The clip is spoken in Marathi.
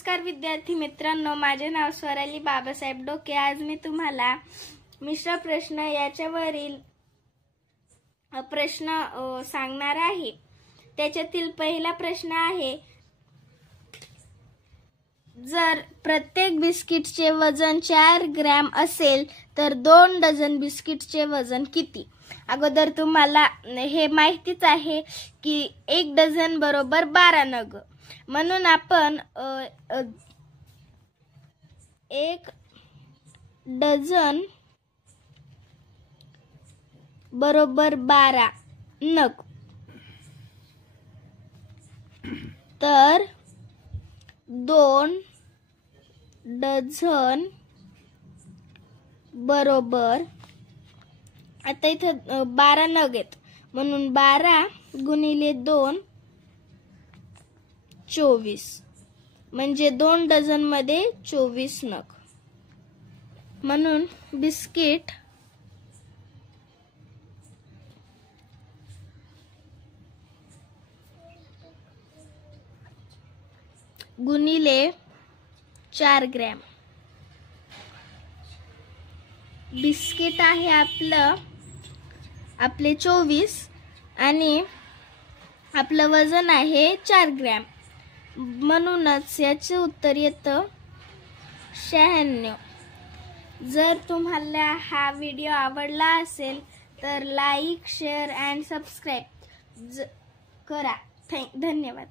नमस्कार विद्यार्थी मित्रांनो, माझे नाव स्वराली बाबासाहेब डोके। आज मी तुम्हाला मिश्र प्रश्न याच्यावरील प्रश्न सांगणार आहे। त्याच्यातील पहिला प्रश्न आहे, जर प्रत्येक बिस्किटचे वजन 4 ग्रॅम असेल तर 2 डझन बिस्किटचे वजन किती? अगोदर तुम्हाला हे माहितीच आहे की 1 डझन बरोबर 12 नग, म्हणून आपण 1 डझन बरोबर 12 नग, तर 2 डझन बरोबर, आता इथे 12 नग आहेत म्हणून 12 गुणिले 2 24, म्हणजे 2 डझन मध्ये 24 नग, म्हणून बिस्किट गुणिले 4 ग्रॅम। बिस्किट आहे आपले 24 आणि आपलं वजन आहे 4 ग्रॅम, म्हणूनच याचे उत्तर येतं 96। जर तुम्हाला हा व्हिडिओ आवडला असेल तर लाईक, शेअर अँड सबस्क्राईब करा। धन्यवाद।